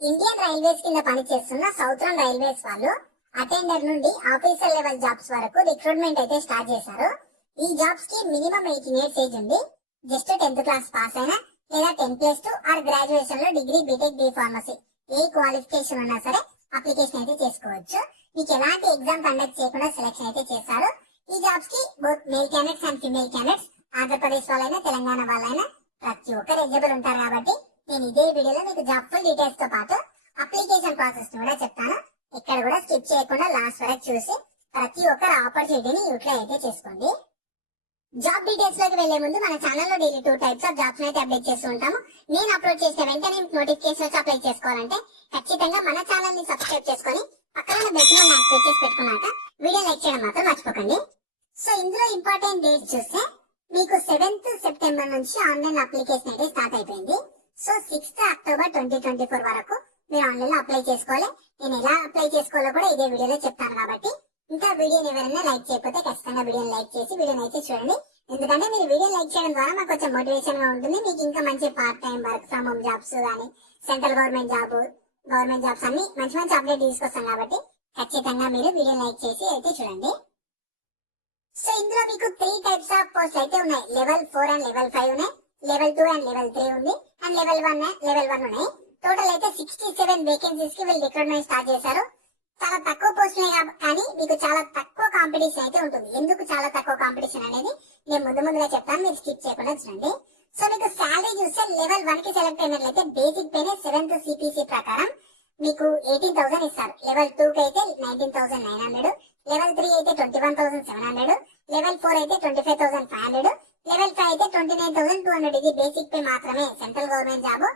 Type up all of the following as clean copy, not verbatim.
Indian railways కింద పనిచేస్తున్న Southern railways వాళ్ళు అటెండర్ నుండి ఆఫీసర్ లెవెల్ జాబ్స్ వరకు రిక్రూట్మెంట్ అయితే స్టార్ట్ చేశారు. ఈ జాబ్స్ కి మినిమం 18 ఇయర్స్ ఏజ్ ఉంది. జస్ట్ 10th క్లాస్ పాస్ అయినా లేదా 10+2 ఆర్ గ్రాడ్యుయేషన్ లో డిగ్రీ, బీటెక్, బీ ఫార్మసీ ఏ క్వాలిఫికేషన్ ఉన్నా సరే అప్లికేషన్ అయితే చేసుకోవచ్చు. మీకు ఎలాంటి ఎగ్జామ్ కండక్ట్ చేయకుండా సెలెక్షన్ అయితే చేస్తారు. ఈ జాబ్స్ కి both male candidates and female candidates, Andhra Pradesh వాళ్ళైనా తెలంగాణ వాళ్ళైనా ప్రతి ఒక్కరు ఎలిజిబుల్ ఉంటారు. కాబట్టి నేను ఇదే వీడియోలో మీకు జాబ్ ఫుల్ డీటెయిల్స్ తో పాటు అప్లికేషన్ ప్రాసెస్ కూడా చెప్తాను. ఇక్కడ కూడా స్కిప్ చేయకుండా లాస్ట్ వరకు చూసి ప్రతి ఒక్కరు ఆపర్చునిటీని యూటిలైజ్ అయితే చేసుకోండి. జాబ్ డీటెయిల్స్ లోకి వెళ్లే ముందు మన ఛానల్లో డైలీ 2 టైప్స్ ఆఫ్ జాబ్స్ అయితే అప్డేట్ చేస్తూ ఉంటాము. నేను అప్లోడ్ చేసిన వెంటనే నోటిఫికేషన్ వచ్చి అప్లై చేసుకోవాలంటే ఖచ్చితంగా మన ఛానల్ ని సబ్స్క్రైబ్ చేసుకొని పక్కన బెల్ సింబల్ యాక్టివేట్ చేసి పెట్టుకున్నాక వీడియో లైక్ చేయడం మాత్రం మర్చిపోకండి. సో ఇందులో ఇంపార్టెంట్ డేట్స్ చూస్తే మీకు 7th సెప్టెంబర్ నుంచి ఆన్లైన్ అప్లికేషన్ అయితే స్టార్ట్ అయిపోయింది. సో 6th అక్టోబర్ 2024 వరకు మీరు ఆన్లైన్ లో అప్లై చేసుకోవాలి. నేను ఎలా అప్లై చేసుకోవాలో కూడా ఇదే వీడియోలో చెప్తాను. కాబట్టి ఇంకా వీడియోని ఎవరైనా లైక్ చేయకపోతే ఖచ్చితంగా వీడియోని లైక్ చేసి వీడియోని అయితే చూడండి. ఎందుకంటే మీరు వీడియో లైక్ చేయడం ద్వారా మాకు కొంచెం మోటివేషన్ గా ఉంటుంది. మీకు ఇంకా మంచి part time work from home jobs కానీ సెంట్రల్ గవర్నమెంట్ జాబ్స్ అన్ని మంచి మంచి అప్డేట్ తీసుకొస్తాం. కాబట్టి ఖచ్చితంగా మీరు వీడియో లైక్ చేసి అయితే చూడండి. సో ఇందులో మీకు 3 టైప్స్ ఆఫ్ పోస్ట్ అయితే ఉన్నాయి. లెవెల్ 4 అండ్ లెవెల్ 5 ఉన్నాయి. లెవెల్ 2 అండ్ లెవెల్ 3 ఉంది. అండ్ లెవెల్ 1 ఉన్నాయి. టోటల్ అయితే 67 వేకెన్సీస్ కి వీళ్ళు రిక్రూట్మెంట్ స్టార్ట్ చేశారు. చాలా తక్కువ పోస్టులే కానీ మీకు చాలా తక్కువ కాంపిటీషన్ అయితే ఉంటుంది. ఎందుకు చాలా తక్కువ కాంపిటీషన్ అనేది నేను ముందుగా చెప్తాను, మీరు స్కిప్ చేయకుండా చూడండి. సో మీకు శాలరీ చూస్తే లెవెల్ 1 కి సెలెక్ట్ అయినట్లయితే బేసిక్ పేనే 7th CPC ప్రకారం మీకు 18,000 ఇస్తారు. లెవెల్ 2 కి అయితే 19,900, లెవెల్ 3 అయితే 21,700, లెవెల్ 4 అయితే 25,500, లెవెల్ 5 అయితే 29,200. ఇది బేసిక్ పే మాత్రమే. సెంట్రల్ గవర్నమెంట్ జాబ్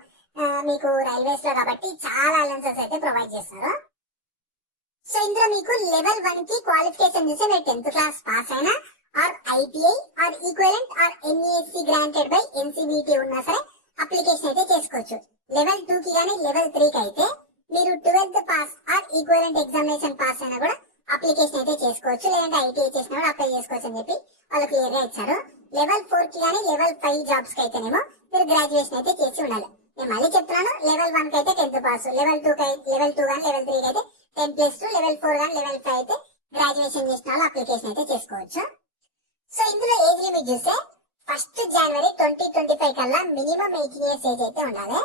మీకు రైల్వేస్ లో కాబట్టి చాలా అలవెన్సెస్ అయితే ప్రొవైడ్ చేస్తారు. సో ఇందులో మీకు లెవెల్ 1 కి క్వాలిఫికేషన్ చూస్తే మీరు 10th క్లాస్ పాస్ అయినా or ITI or equivalent or NESC granted by NCVT ఉన్నా సరే అప్లికేషన్ అయితే చేసుకోవచ్చు. లెవెల్ 2 కి కానీ లెవెల్ 3 కి అయితే మీరు 12th pass or equivalent examination pass అయినా కూడా అప్లికేషన్ అయితే చేసుకోవచ్చు. లేదంటే ITI చేసినా కూడా అప్లై చేసుకోవచ్చు అని చెప్పి వాళ్ళు క్లియర్ గా ఇచ్చారు. లెవెల్ 4 కి కానీ లెవెల్ 5 జాబ్స్ కి అయితేనేమో మీరు గ్రాడ్యుయేషన్ అయితే చేసి ఉండాలి. నేను మళ్ళీ చెప్తున్నాను, లెవెల్ 1 కి అయితే 10th పాస్, లెవెల్ 2 కానీ లెవెల్ 2 కానీ లెవెల్ 3 కి అయితే 10+2, లెవెల్ 4 కానీ లెవెల్ 5 అయితే గ్రాడ్యుయేషన్ చేసిన వాళ్ళు అప్లికేషన్ అయితే చేసుకోవచ్చు. సో ఇందులో ఏజ్ లిమిట్ చూస్తే 1st జనవరి 2025 కల్లా మినిమం 18 ఇయర్స్ ఏజ్ అయితే ఉండాలి.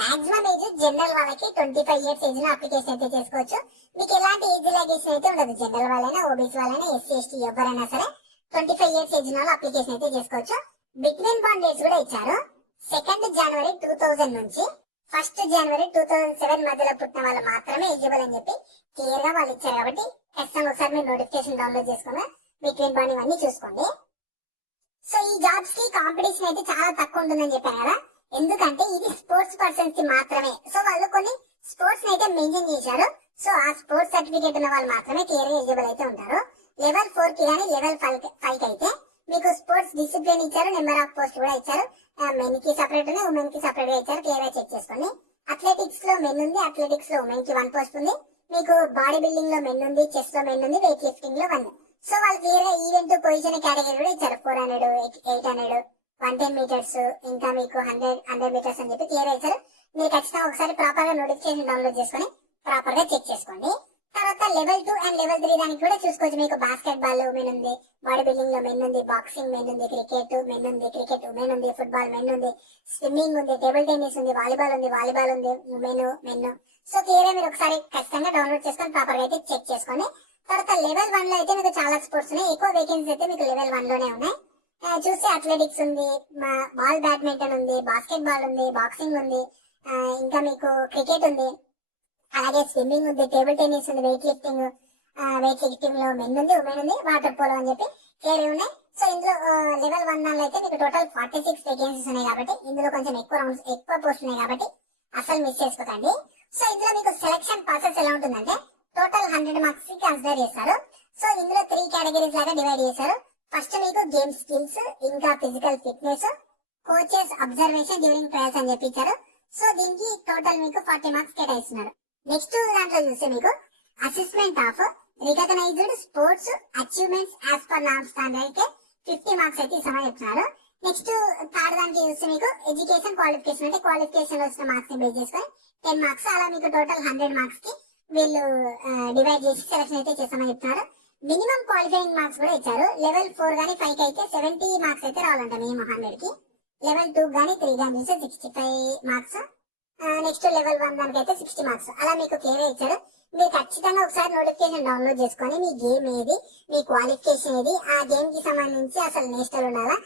మాక్సిమం ఏజ్ జనరల్ వాళ్ళకి 25 ఇయర్స్ ఏజ్ లో అప్లికేషన్ అయితే చేసుకోవచ్చు. మీకు ఎలాంటి ఏజ్ రిలాక్సేషన్ అయితే ఉండదు. జనరల్ వాళ్ళైనా, ఓబీసీ వాళ్ళైనా, SC ST ఎవరైనా సరే 25 ఇయర్స్ ఏజ్ లో అప్లికేషన్ అయితే చేసుకోవచ్చు. బిట్వీన్ బాండ్ డేట్స్ కూడా ఇచ్చారు. 2nd జనవరి 2000 నుంచి 1st జనవరి 2007 మధ్యలో పుట్టిన వాళ్ళు మాత్రమే ఎలిజిబుల్ అని చెప్పి క్లియర్ గా వాళ్ళు ఇచ్చారు. కాబట్టి ఖచ్చితంగా ఒకసారి మీరు నోటిఫికేషన్ డౌన్లోడ్ చేసుకుని బిట్వీన్ బాండ్ ఇవన్నీ చూసుకోండి. సో ఈ జాబ్స్ కి కాంపిటీషన్ అయితే చాలా తక్కువ ఉంటుందని చెప్పాను కదా, ఎందుకంటే ఇది స్పోర్ట్స్ పర్సన్స్ కి మాత్రమే. సో వాళ్ళు కొన్ని స్పోర్ట్స్ అయితే మెన్షన్ చేశారు. సో ఆ స్పోర్ట్స్ సర్టిఫికేట్ ఉన్న వాళ్ళు మాత్రమే క్లియర్ గా ఎలిజిబుల్ అయితే ఉంటారు. లెవెల్ 4 కి కానీ లెవెల్ 5 కి అయితే మీకు స్పోర్ట్స్ డిసిప్లిన్ ఇచ్చారు. నెంబర్ ఆఫ్ పోస్ట్ కూడా ఇచ్చారు. మెన్ కి సపరేట్ ఉన్నాయి, ఉమెన్ కి సపరేట్ గా ఇచ్చారు. క్లియర్ గా చెక్ చేసుకోండి. అథ్లెటిక్స్ లో మెన్ ఉంది, అథ్లెటిక్స్ లో ఉమెన్ కి 1 పోస్ట్ ఉంది. మీకు బాడీ బిల్డింగ్ లో మెన్ ఉంది, చెస్ లో మెన్ ఉంది, వెయిట్ లిఫ్టింగ్ లో 1. సో వాళ్ళు క్లియర్ గా ఈవెంట్ పొజిషన్ కేటగిరీ కూడా ఇచ్చారు. 400, 800, 110 మీటర్స్, ఇంకా మీకు 100 మీటర్స్ అని చెప్పి క్లియర్ ఇచ్చారు. మీరు ఖచ్చితంగా ఒకసారి ప్రాపర్ గా నోటిఫికేషన్ డౌన్లోడ్ చేసుకుని ప్రాపర్ గా చెక్ చేసుకోండి. తర్వాత లెవెల్ 2 అండ్ లెవెల్ 3 దానికి కూడా చూసుకోవచ్చు. మీకు బాస్కెట్ బాల్ మెన్ ఉంది, బాడీ బిల్డింగ్ లో మెన్ ఉంది, బాక్సింగ్ మెన్ ఉంది, క్రికెట్ మెన్ ఉంది, క్రికెట్ ఉమెన్ ఉంది, ఫుట్బాల్ మెన్ ఉంది, స్విమ్మింగ్ ఉంది, టేబుల్ టెన్నిస్ ఉంది, వాలీబాల్ ఉంది, మెన్. సో క్లియర్ మీరు ఒకసారి ఖచ్చితంగా డౌన్లోడ్ చేసుకొని ప్రాపర్ గా అయితే చెక్ చేసుకోండి. తర్వాత లెవెల్ 1 లో అయితే మీకు చాలా స్పోర్ట్స్ ఉన్నాయి. ఎక్కువ వేకెన్సీ అయితే మీకు లెవెల్ 1 లోనే ఉన్నాయి. చూస్తే అథ్లెటిక్స్ ఉంది, బాల్ బ్యాడ్మింటన్ ఉంది, బాస్కెట్ బాల్ ఉంది, బాక్సింగ్ ఉంది, ఇంకా మీకు క్రికెట్ ఉంది, అలాగే స్విమ్మింగ్ ఉంది, టేబుల్ టెన్నిస్ ఉంది, వెయిట్ లిఫ్టింగ్ లో మెన్ ఉంది, ఉమెన్ ఉంది, వాటర్ పోలో అని చెప్పి క్లియర్ ఉన్నాయి. సో ఇందులో లెవెల్ 1 దానిలో అయితే మీకు టోటల్ 46 వేకెన్సీస్ ఉన్నాయి. కాబట్టి ఇందులో కొంచెం ఎక్కువ పోస్ట్ ఉన్నాయి. కాబట్టి అసలు మిస్ చేసుకోకండి. సో ఇందులో మీకు సెలక్షన్ ప్రాసెస్ ఎలా ఉంటుందంటే టోటల్ 100 మార్క్స్ కి కన్సిడర్ చేస్తారు. సో ఇందులో 3 కేటగిరీస్ లాగా డివైడ్ చేశారు. ఫస్ట్ మీకు గేమ్ స్కిల్స్, ఇంకా physical fitness, coaches observation during trials అని చెప్పించారు. సో దీనికి టోటల్ మీకు 40 మార్క్స్ కేటాయిస్తున్నారు. నెక్స్ట్ దాంట్లో చూస్తే మీకు assessment of recognised sports achievements as per నామ్ స్టాండర్డ్ కి 50 మార్క్స్ అయితే ఇస్తామని చెప్తున్నారు. నెక్స్ట్ థర్డ్ దానికి చూస్తే మీకు ఎడ్యుకేషన్ క్వాలిఫికేషన్ అంటే క్వాలిఫికేషన్ వచ్చిన మార్క్స్ ని బేస్ చేసుకొని 10 మార్క్స్ అలా మీకు టోటల్ 100 మార్క్స్ కి వీళ్ళు డివైడ్ చేసి సెలక్షన్ అయితే చేస్తామని చెప్తున్నారు. మినిమం క్వాలిఫైయింగ్ మార్క్స్ కూడా ఇచ్చారు. లెవెల్ 4 గానీ 5 కి అయితే 70 మార్క్స్ అయితే రావాలంట మినిమం 100 కి. లెవెల్ 2 గానీ 3 గానీ చూస్తే 65 మార్క్స్. నెక్స్ట్ లెవెల్ 1 దానికి అయితే 60 మార్క్స్. అలా మీకు క్లియర్ ఇచ్చారు. మీరు ఖచ్చితంగా ఒకసారి నోటిఫికేషన్ డౌన్లోడ్ చేసుకొని మీ గేమ్ ఏది, మీ క్వాలిఫికేషన్ ఏది, ఆ గేమ్ కి సంబంధించి అసలు నేషనల్ ఉండాలా,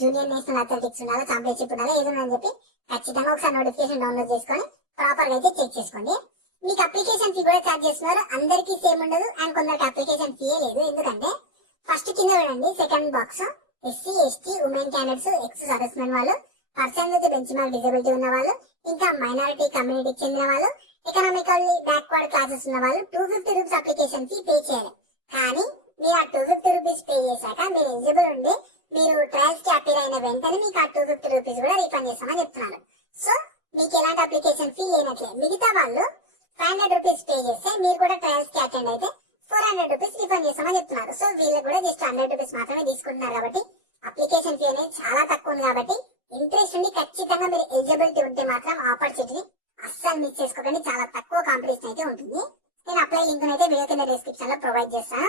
జూనియర్ నేషనల్ అథ్లెటిక్స్ ఉండాలా, ఛాంపియన్షిప్ ఉండాలా, ఏదో అని చెప్పి ఖచ్చితంగా ఒకసారి నోటిఫికేషన్ డౌన్లోడ్ చేసుకొని ప్రాపర్ గా అయితే చెక్ చేసుకోండి. మీకు అప్లికేషన్ ఫీ కూడా ఛార్జ్ చేస్తున్నారు. అందరికీ సేమ్ ఉండదు అండ్ కొందరికి అప్లికేషన్ ఫీ లేదు. ఎందుకంటే ఫస్ట్ కింద చూడండి second box SC ST women candidates ex servicemen వాళ్ళు, person with benchmark disability ఉన్న వాళ్ళు, ఇంకా మైనారిటీ కమ్యూనిటీకి చెందిన వాళ్ళు, ఎకనామికల్లీ బ్యాక్వర్డ్ క్లాసెస్ ఉన్న వాళ్ళు 250 రూపీస్ అప్లికేషన్ ఫీ పే చేయాలి. కానీ మీరు ఆ 250 రూపీస్ పే చేశాక మీరు ఎలిజిబుల్ ఉండి మీరు ట్రయల్స్ కి అపీర్ అయిన వెంటనే మీకు ఆ 250 రూపీస్ కూడా రీఫండ్ చేస్తామని చెప్తున్నారు. సో మీకు ఎలాంటి అప్లికేషన్ ఫీ లేనట్లే. మిగతా వాళ్ళు 500 రూపీస్ పే చేస్తే మీరు కూడా ట్రయల్స్ కి అటెండ్ అయితే 400 రూపీస్ రిఫండ్ చేస్తామని చెప్తున్నారు. సో వీళ్ళు కూడా జస్ట్ 100 రూపీస్ మాత్రమే తీసుకుంటున్నారు. కాబట్టి అప్లికేషన్ ఫీ అనేది చాలా తక్కువ ఉంది. కాబట్టి ఇంట్రెస్ట్ ఉండి ఖచ్చితంగా మీరు ఎలిజిబిలిటీ ఉంటే మాత్రం ఆపర్చునిటీ అస్సలు మిస్ చేసుకోకండి. చాలా తక్కువ కాంపిటీషన్ అయితే ఉంటుంది. నేను అప్లై లింక్ అయితే వీడియో కింద డిస్క్రిప్షన్ లో ప్రొవైడ్ చేస్తాను.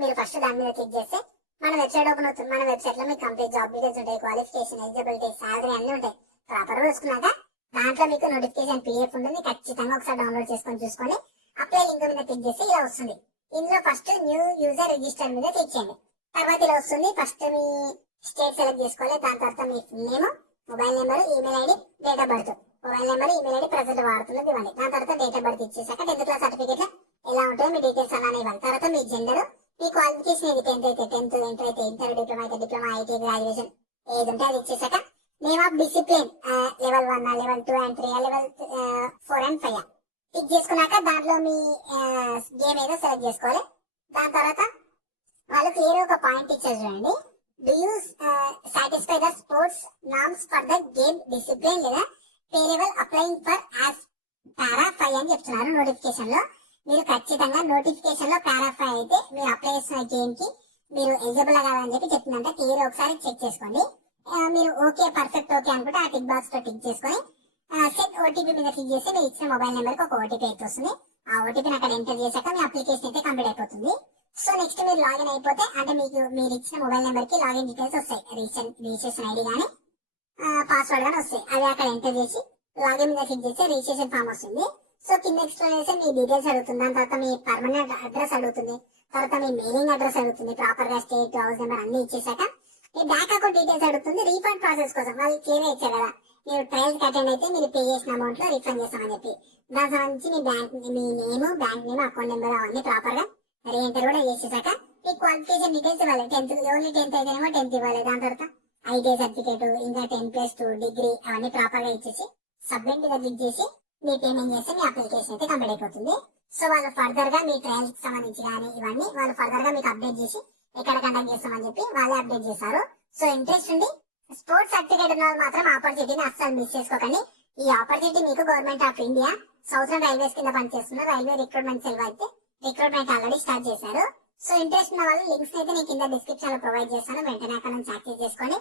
మీరు ఫస్ట్ దాని మీద క్లిక్ చేస్తే మన వెబ్సైట్ ఓపెన్ అవుతుంది. మన వెబ్సైట్ లో మీకు కంప్లీట్ జాబ్ డీటెయిల్స్ ఉంటాయి, క్వాలిఫికేషన్, ఎలిజిబిలిటీ, సాలరీ అన్ని ఉంటాయి. ప్రాపర్ గా చూసుకున్నాక దాంట్లో మీకు నోటిఫికేషన్ పీడిఎఫ్ ఉంటుంది. ఖచ్చితంగా ఒకసారి డౌన్లోడ్ చేసుకొని చూసుకొని అప్లై లింక్ మీద క్లిక్ చేస్తే ఇలా వస్తుంది. ఇందులో ఫస్ట్ న్యూ యూజర్ రిజిస్టర్ మీద క్లిక్ చేయండి. తర్వాత ఇలా వస్తుంది. ఫస్ట్ మీ స్టేట్ సెలెక్ట్ చేసుకోవాలి. దాని తర్వాత మీ full name, mobile number, email ID, date of birth, mobile number, email ID present వాడుతున్నది ఇవ్వండి. దాని తర్వాత డేట్ ఆఫ్ బర్త్ ఇచ్చేసాక 10th క్లాస్ సర్టిఫికేట్ ఎలా ఉంటాయో మీ డీటెయిల్స్ అలానే ఇవ్వాలి. తర్వాత మీ జెండర్, మీ క్వాలిఫికేషన్ ఏది, 10th అయితే 10th, ఇంటర్ అయితే ఇంటర్, డిప్లొమా అయితే డిప్లొమా, ఐటీ, గ్రాడ్యుయేషన్ ఏది ఉంటే అది ఇచ్చేసాక name of discipline level 1, level 2 and 3, level 4 and 5 click చేసుకున్నాక దాంట్లో మీ గేమ్ ఏదో సెలెక్ట్ చేసుకోవాలి. దాని తర్వాత వాళ్ళు క్లియర్ ఒక పాయింట్ ఇచ్చారు చూడండి. Do you satisfy the sports norms for the game discipline లేదా pay level applying for as para 5 అని చెప్తున్నారు నోటిఫికేషన్ లో. మీరు ఖచ్చితంగా నోటిఫికేషన్ లో పారా 5 అయితే మీరు అప్లై చేస్తున్న గేమ్ కి మీరు ఎలిజిబుల్ కాదని చెప్పి చెప్తుందంటే క్లియర్ ఒకసారి చెక్ చేసుకోండి. మీరు ఓకే పర్ఫెక్ట్ ఓకే అనుకుంటే ఆ టిక్ బాక్స్ తో టిక్ చేసుకొని సెట్ ఓటీపీ మీద క్లిక్ చేస్తే మీరు ఇచ్చిన మొబైల్ నెంబర్ కి ఒక ఓటీపీ అయితే వస్తుంది. ఆ ఓటీపీని అక్కడ ఎంటర్ చేశాక మీ అప్లికేషన్ అయితే కంప్లీట్ అయిపోతుంది. సో నెక్స్ట్ మీరు లాగిన్ అయిపోతే అంటే మీకు మీరు ఇచ్చిన మొబైల్ నెంబర్ కి లాగిన్ డీటెయిల్స్ వస్తాయి. రిజిస్ట్రేషన్ ఐడి కానీ పాస్వర్డ్ కానీ వస్తాయి. అవి అక్కడ ఎంటర్ చేసి లాగిన్ మీద క్లిక్ చేస్తే రిజిస్ట్రేషన్ ఫామ్ వస్తుంది. సో కింద ఎక్స్ప్లెయిన్ చేస్తే మీ డీటెయిల్స్ అడుగుతుంది. దాని తర్వాత మీ పర్మనెంట్ అడ్రస్ అడుగుతుంది. తర్వాత మీ మెయిలింగ్ అడ్రస్ అడుగుతుంది. ప్రాపర్ గా స్టేట్, హౌస్ నెంబర్ అన్ని ఇచ్చేసాక మీ బ్యాంక్ అకౌంట్ డీటెయిల్స్ అడుగుతుంది. రీఫండ్ ప్రాసెస్ కోసం వాళ్ళు క్లియర్ ఇచ్చారు కదా, మీరు ట్రయల్స్ అటెండ్ అయితే మీరు పే చేసిన అమౌంట్ లో రీఫండ్ చేస్తామని చెప్పి దానికి సంబంధించి మీ name, bank name, account number అవన్నీ ప్రాపర్ గా రీఎంటర్ కూడా చేసేసాక మీ క్వాలిఫికేషన్ డీటెయిల్స్ ఇవ్వాలి. 10th ఓన్లీ 10th అయితేనేమో 10th ఇవ్వాలి. దాని తర్వాత ఐటీ సర్టిఫికేట్, ఇంకా 10+2 డిగ్రీ అవన్నీ ప్రాపర్ గా ఇచ్చేసి సబ్మిట్ మీద క్లిక్ చేసి మీ పేమెంట్ చేస్తే మీ అప్లికేషన్ అయితే కంప్లీట్ అయిపోతుంది. సో వాళ్ళు ఫర్దర్ గా మీ ట్రయల్స్ కి సంబంధించి కానీ ఇవన్నీ వాళ్ళు ఫర్దర్ గా మీకు అప్డేట్ చేసి ఎక్కడ కండక్ట్ చేస్తామని చెప్పి వాళ్ళే అప్డేట్ చేస్తారు. సో ఇంట్రెస్ట్ ఉండి స్పోర్ట్స్ సర్టిఫికేట్ ఉన్న వాళ్ళు మాత్రం ఆపర్చునిటీని అస్సలు మిస్ చేసుకోకండి. ఈ ఆపర్చునిటీ మీకు government of India southern railways కింద పనిచేస్తున్న రైల్వే రిక్రూట్మెంట్ సెల్ అయితే రిక్రూట్మెంట్ ఆల్రెడీ స్టార్ట్ చేశారు. సో ఇంట్రెస్ట్ ఉన్న వాళ్ళు లింక్స్ అయితే నేను కింద డిస్క్రిప్షన్ లో ప్రొవైడ్ చేస్తాను. వెంటనే అక్కడ నుంచి యాక్సెస్ చేసుకొని